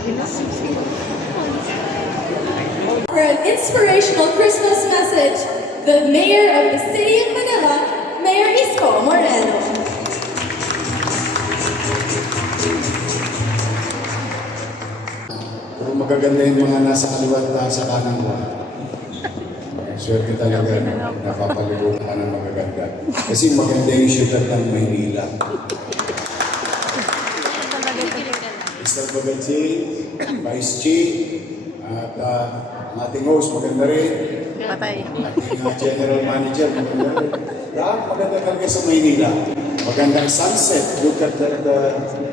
For an inspirational Christmas message, the Mayor of the City of Manila, Mayor Isko Moreno. Pero magaganda yung mga nasa kaliwat na sa kanan mo. Swerte talaga, no? Napapaligo ka ng magaganda. Kasi maganda yung syudad ng Maynila. Mr. Bagatsi, Vice Chief, at ang ating host, maganda rin. Ating General Manager, maganda rin. Lahat maganda talaga sa Maynila. Magandang sunset. Look at that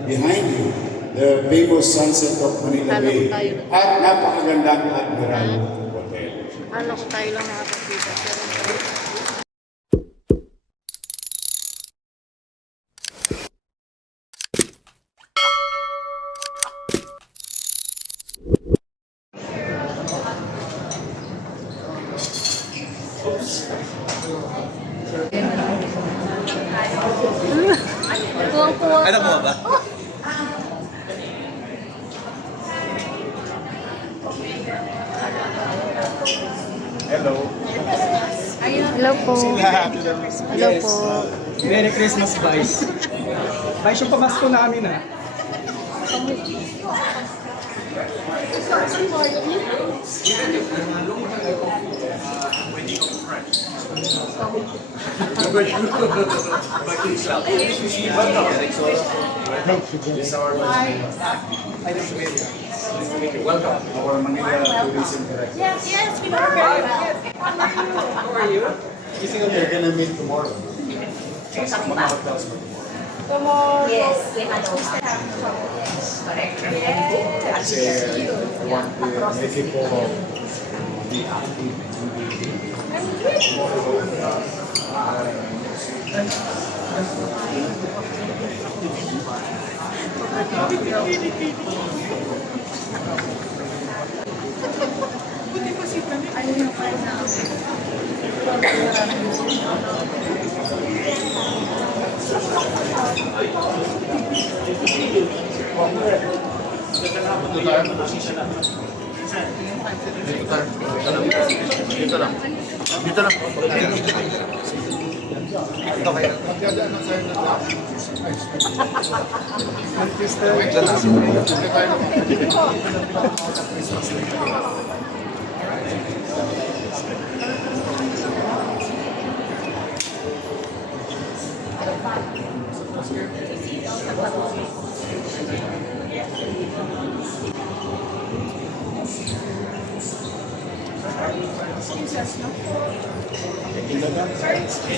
behind you. The famous sunset of Manila Bay. At napakagandang Admiral Hotel. Ano ko tayo lang nakakakita. Puwang-puwang. Ano po ba? Hello. Hello po. Hello po. Merry Christmas, Vice. Vice, yung pamasko namin, ha? Welcome to our Manila Tourism Director. Yes, we know her very well. How are you? We're gonna meet tomorrow. Mga hotels for tomorrow. Yes, we had hosted yes, correct. Kasi I want to make people be active Dito lang. Ito kayo.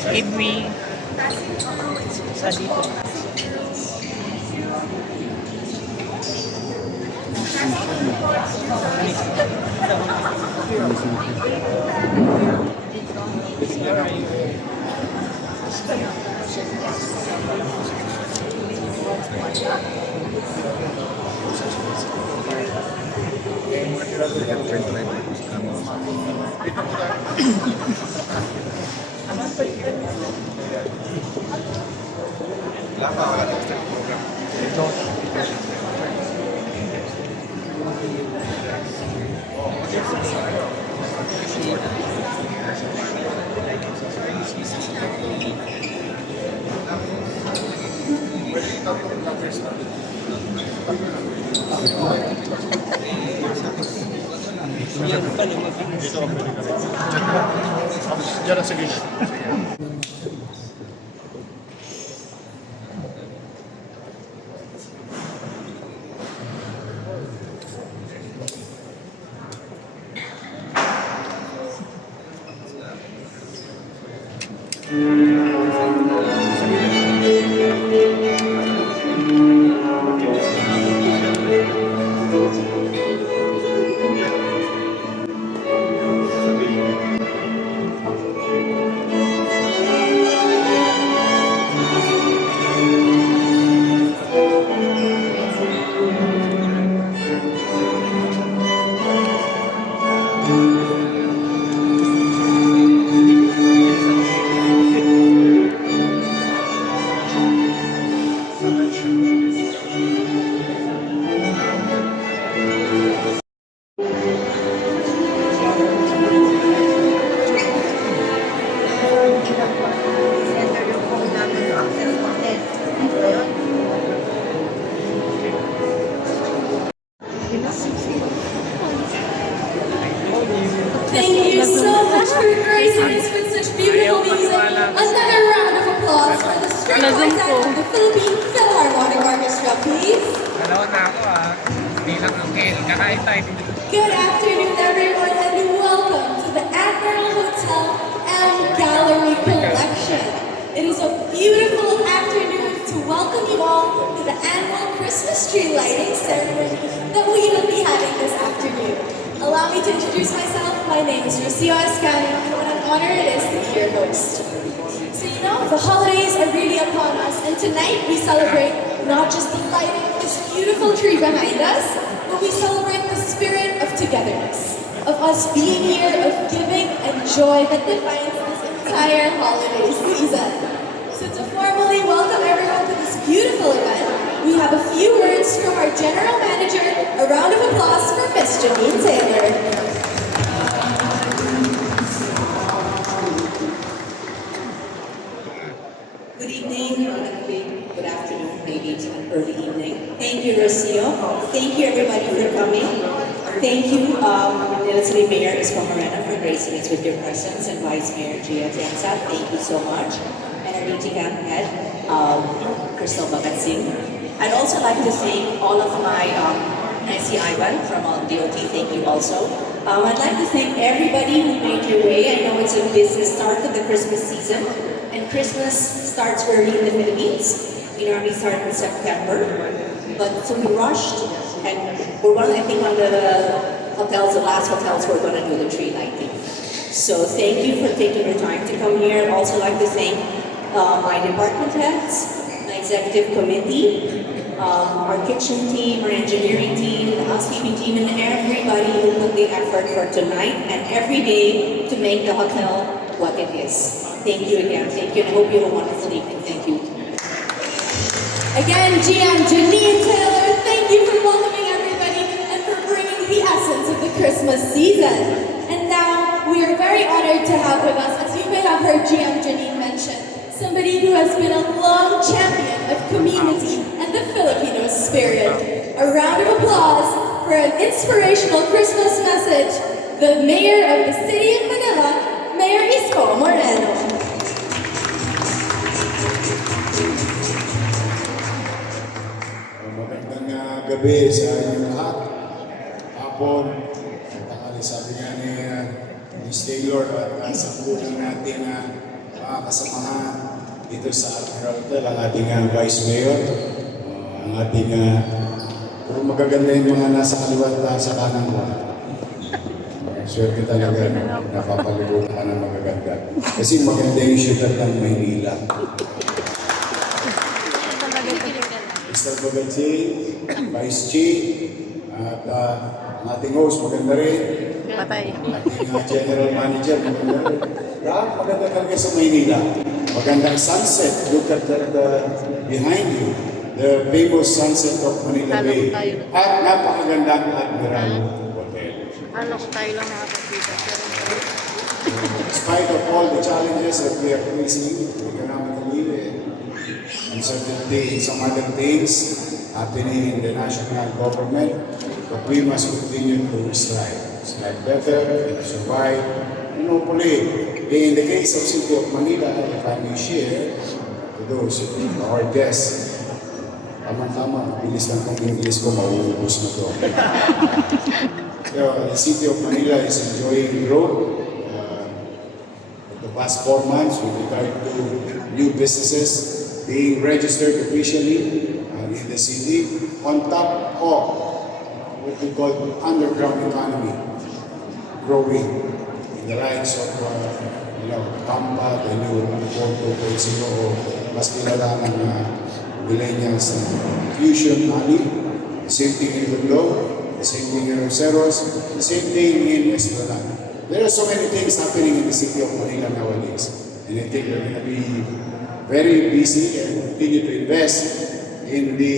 Give me. Sa dito. Diyan, sige. Bilang Uncle, kakain tayo dito. Good afternoon, everyone, and welcome to the Admiral Hotel and Gallery Collection. It is a beautiful afternoon to welcome you all to the annual Christmas tree lighting ceremony that we will be having this afternoon. Allow me to introduce myself. My name is Rocio Escano, and what an honor it is to be your host. So you know, the holidays are really upon us, and tonight we celebrate not just the lighting of this beautiful tree behind us, but we celebrate the spirit of togetherness, of us being here, of giving and joy that defines this entire holiday season. So to formally welcome everyone to this beautiful event, we have a few words from our General Manager. A round of applause for Miss Janine Taylor. Good evening, good afternoon, maybe it's an early evening. Thank you, Rocio. Thank you, everybody, for coming. Thank you, Manila City Mayor Isko Moreno, for gracing us with your presence, and Vice Mayor Gia Tiangsa, thank you so much. And our DG Camp Head, Crystal Bagatsing. I'd also like to thank all of my, I see Ivan from DOT, thank you also. I'd like to thank everybody who made your way. I know it's a business start of the Christmas season, and Christmas starts early in the Philippines. We normally start in September, but so we rushed, and we're I think one of the hotels, the last hotels, we're going to do the tree lighting. So thank you for taking your time to come here. I'd also like to thank my department heads, my executive committee, our kitchen team, our engineering team, the housekeeping team, and everybody who put the effort for tonight and every day to make the hotel what it is. Thank you again. Thank you, and I hope you have a wonderful evening. Thank you. Again, GM Janine Taylor, thank you for welcoming everybody and for bringing the essence of the Christmas season. And now, we are very honored to have with us, as you may have heard GM Janine mention, somebody who has been a long champion of community and the Filipino spirit. A round of applause for an inspirational Christmas message, the Mayor of the City of Manila, Mayor Isko Moreno. Magandang gabi sa inyong lahat. Hapon, tanghali, sabi nga ni Ms. Taylor at sa pulang natin mga kasamahan dito sa Admiral Hotel, ang ating Vice Mayor, ang ating puro magaganda yung mga nasa kaliwat sa kanan mo. Swerte talaga, napapalibutan ka ng magaganda. Kasi maganda yung syudad ng Maynila. Mr. Bagatsi, Vice Chief, at ang ating host, maganda rin. Patay. Ating General Manager, maganda rin. Maganda talaga sa Maynila. Magandang sunset. Look at that behind you. The famous sunset of Manila Bay. At napakagandang Admiral Hotel. Ano, tayo lang nakakapita. In spite of all the challenges that we are facing economically and uncertainty in some other things happening in the national government, but we must continue to strive better and survive. And hopefully, in the case of City of Manila, if I may share to those our guests, tama-tama, bilis lang kung English ko, mauubos na to. The City of Manila is enjoying growth. The past 4 months, with regard to new businesses being registered officially in the city, on top of what we call underground economy, growing in the likes of Tampa, the new Porto, Petsino, mas kilala ng millennials na Fusion Alley, the same thing in Ludlow, the same thing in Roseros, the same thing in Esplanade. There are so many things happening in the city of Manila nowadays, and I think we're going to be very busy and continue to invest in the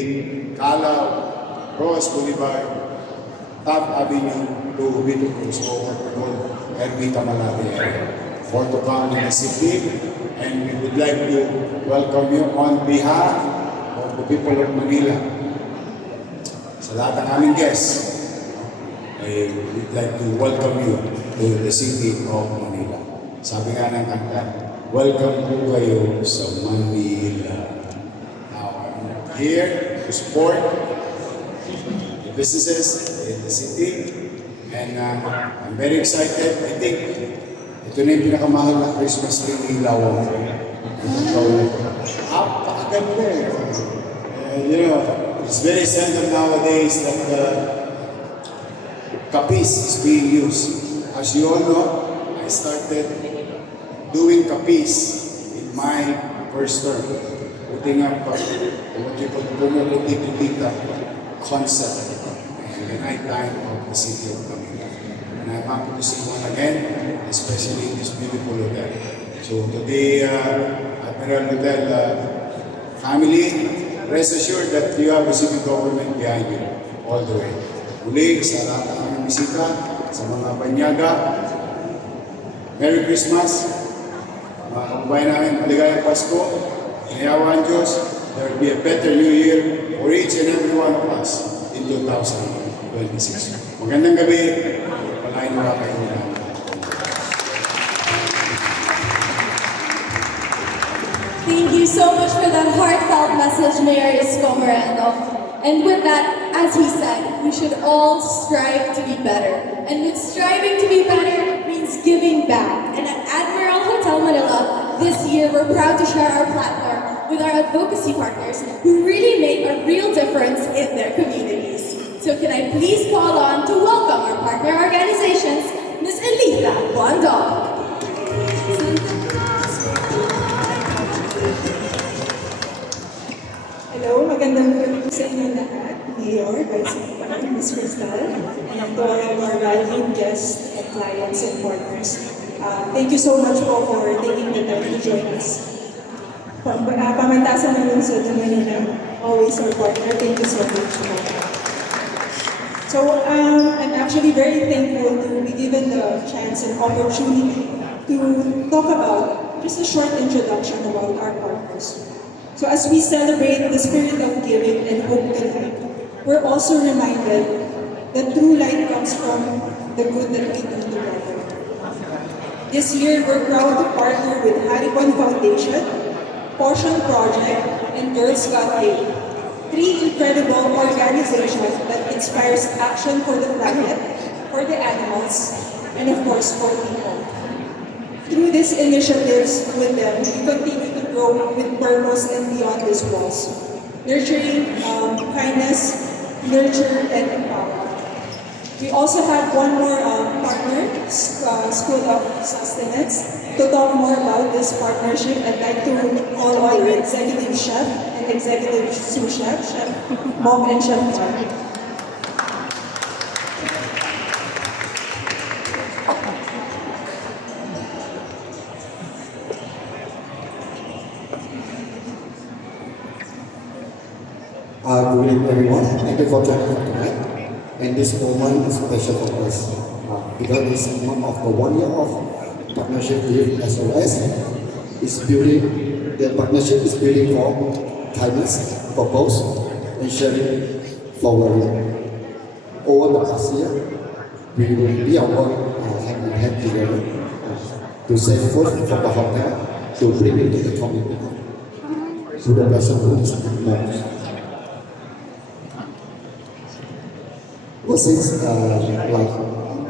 Calao, Ross Boulevard, Taft Avenue to Ubito Cruz, or what we call Ermita Malate area. For to come in the city, and we would like to welcome you on behalf of the people of Manila. Sa lahat ng aming guests, we'd like to welcome you to the city of Manila. Sabi nga ng kanta, welcome po kayo sa Manila. Now, I'm here to support businesses in the city. And I'm very excited. I think ito na yung pinakamahal na Christmas tree ni Lawang. Itong taon na ito. Pakaganda eh. You know, it's very seldom nowadays that kapis is being used. As you all know, I started doing kapis in my first term. Putting up what you call pumuputi-putita concept in the night time of the city of Manila. And I'm happy to see one again, especially in this beautiful hotel. So today, Admiral Hotel family, rest assured that you have a city government behind you all the way. Muli, sa lahat ng aming bisita, sa mga banyaga, Merry Christmas, mga kababayan namin, maligayang Pasko, inayawan Diyos, there will be a better New Year for each and every one of us in 2026. Magandang gabi, palain mo kayo na. Thank you so much for that heartfelt message, Mayor Isko Moreno. And with that, as he said, we should all strive to be better. And with striving to be better means giving back. And at Admiral Hotel Manila, this year we're proud to share our platform with our advocacy partners who really make a real difference in their communities. So can I please call on to welcome our partner organizations, Ms. Elita Bondog. Hello, magandang gabi sa inyo lahat. Mayor, Vice Mayor, Ms. Cristal, and to all of our valued guests and clients and partners. Thank you so much po for taking the time to join us. Pamantasan ng lungsod ng Manila, always our partner. Thank you so much po. So, I'm actually very thankful to be given the chance and opportunity to talk about just a short introduction about our partners. So as we celebrate the spirit of giving and hope tonight, we're also reminded that true light comes from the good that we do together. This year, we're proud to partner with Haribon Foundation, Portion Project, and Girls Got Aid, three incredible organizations that inspires action for the planet, for the animals, and of course for people. Through these initiatives with them, we continue to grow with purpose and beyond these walls, nurturing kindness, nurture, and empower. We also have one more partner, School of Sustenance. To talk more about this partnership, I'd like to call our executive chef and executive sous chef, Chef Mom and Chef Mark. Good evening, everyone. Thank you for joining us tonight. And this moment is special for us because it's one of the 1 year of partnership with SOS. Is building the partnership is building for kindness, purpose, and sharing forward. Over the past year, we will be our work hand in hand together to save food from the hotel to bring it to the community to the person who is most. Since like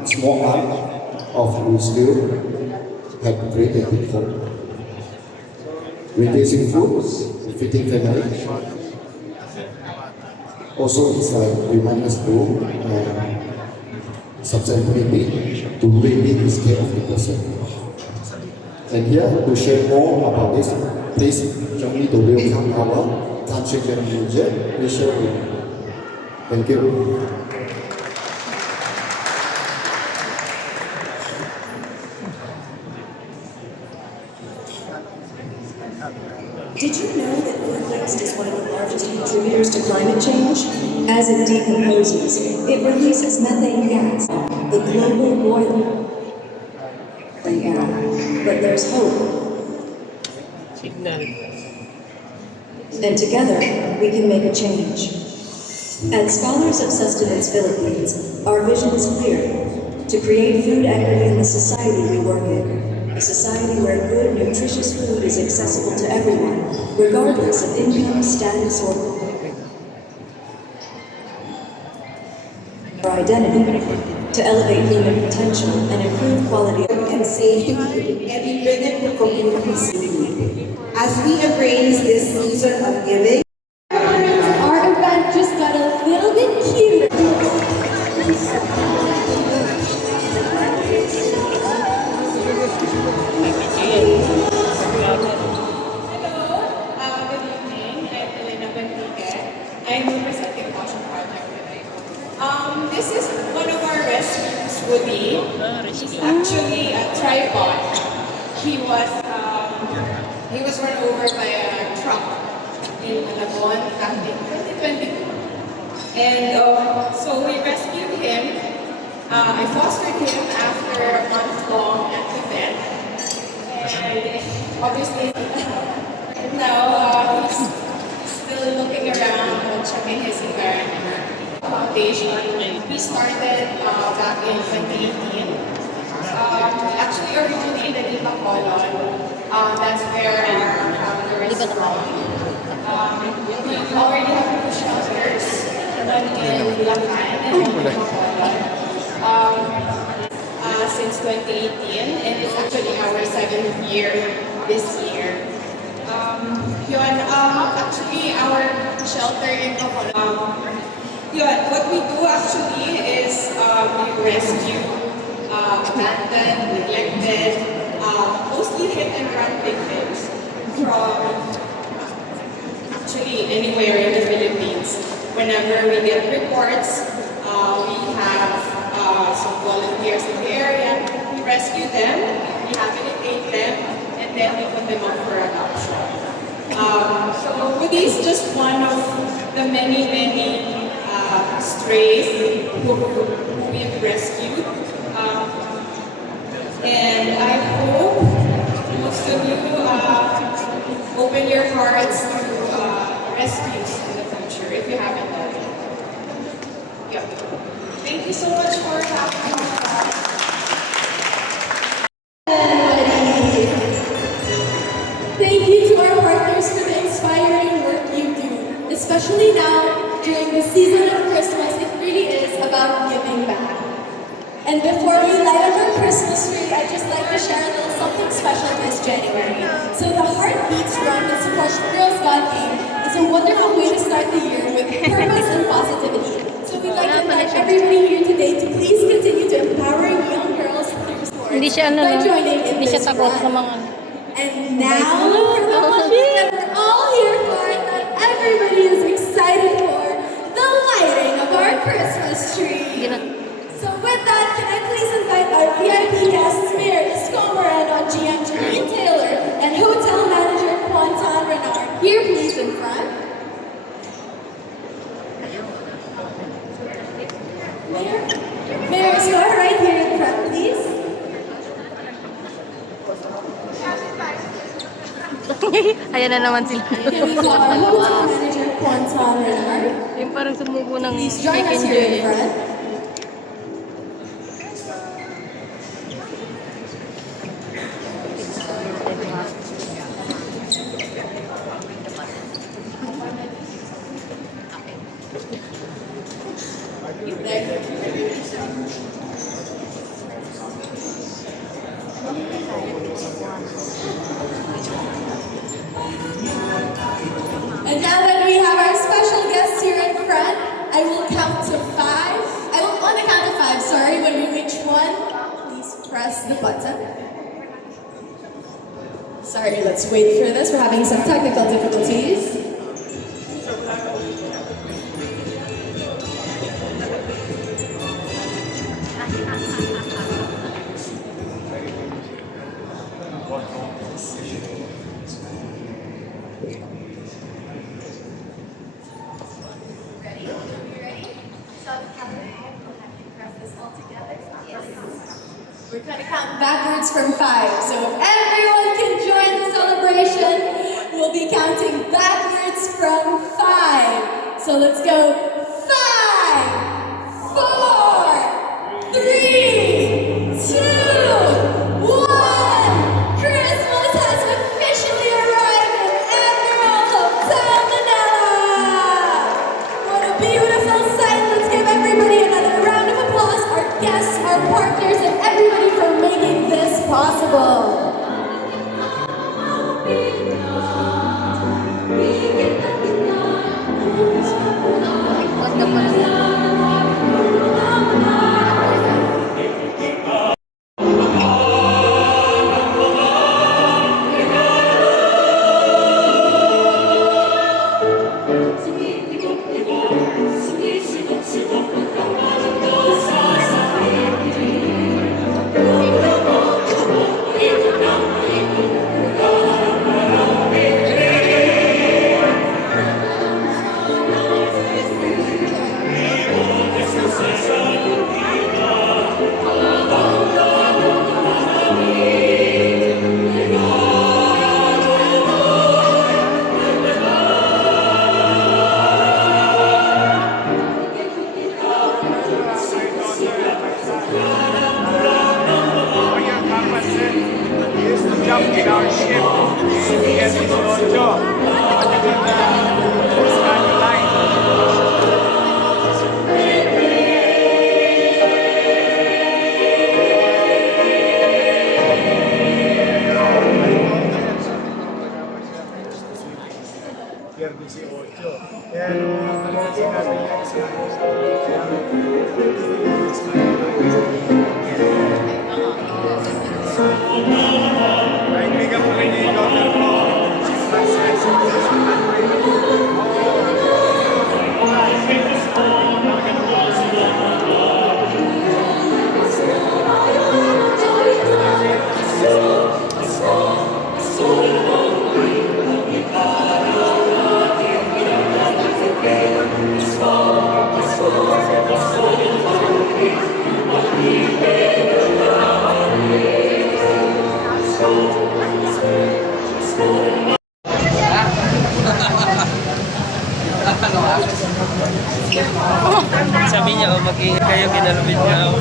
small art of we still have created before. Reducing food, feeding family. Also, it's like remind us to sustainability to really take care of the person. And here to share more about this, please join me to welcome our country general manager, Michelle. Thank you. Did you know that food waste is one of the largest contributors to climate change? As it decomposes, it releases methane gas, the global boiler. But there's hope. And together, we can make a change. At Scholars of Sustenance Philippines, our vision is clear: to create food equity in the society we work in. A society where good, nutritious food is accessible to everyone, regardless of income, status, or... our identity, to elevate human potential and improve quality of and safe to be and we bring it to communities in need. As we embrace this season of giving, Our event just got a little bit cute. Good evening. I'm Elena Benrique. I'm representing Passion Project today. This is one of our rescues, Woody. He's actually a tripod. He was run over by a truck in Malabon back in 2022. And so we rescued him. I fostered him after a month-long at the vet. And obviously, right now, he's still looking around, checking his environment. Foundation. We started back in 2018. Actually, originated in Bacolod. That's where our founder is from. We already have two shelters, one in Bulacan and one in Bacolod. Since 2018, and it's actually our 7th year this year. Actually, our shelter in Bacolod. What we do actually is we rescue abandoned, neglected, mostly hit and run victims from actually anywhere in the Philippines. Whenever we get reports, we have some volunteers in the area. We rescue them, we rehabilitate them, and then we put them up for adoption. So Woody is just one of the many strays who we've rescued. And I hope most of you open your hearts to rescues in the future if you haven't done it. Yeah. Thank you so much for having me. Thank you to our partners for the inspiring work you do, especially now during the season of Christmas. It really is about giving back. And before we light up our Christmas tree, I'd just like to share a little something special this January. So the Heartbeats Run that supports Girls God Game is a wonderful way to start the year with purpose and positivity. So we'd like to invite everybody here today to please continue to empower young girls through sports by joining in this run. And now, for the one that we're all here for and that everybody is excited for, the lighting of our Christmas tree. So with that, can I please invite our VIP guests, Mayor Isko Moreno, GM Janine Taylor, and Hotel Manager Quantan Renard, here please in front. Mayor Isko, right here in front, please. Ayan na naman sila. Here we call our Hotel Manager Quantan Renard. Yung parang sumubo ng Please join us here in front. And now that we have our special guests here in front, I will count to 5. I will on the count of 5, sorry. When we reach 1, please press the button. Sorry, let's wait for this. We're having some technical difficulties. We're going to count backwards from 5. So if everyone can join the celebration, we'll be counting backwards from 5. So let's go 5, 4, 3, 2, 1. Christmas has officially arrived in Admiral Hotel Manila. What a beautiful sight. Let's give everybody another round in our ship, Miguel 18, Scanio Line. Pier 18. Kaya nung sinabi niya kaibigan ko rin yung daughter ko, si Frances. Sabi niya, mag-ingat kayo, kinalupit niya.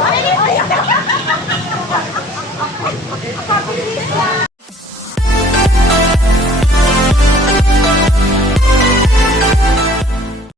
Ay,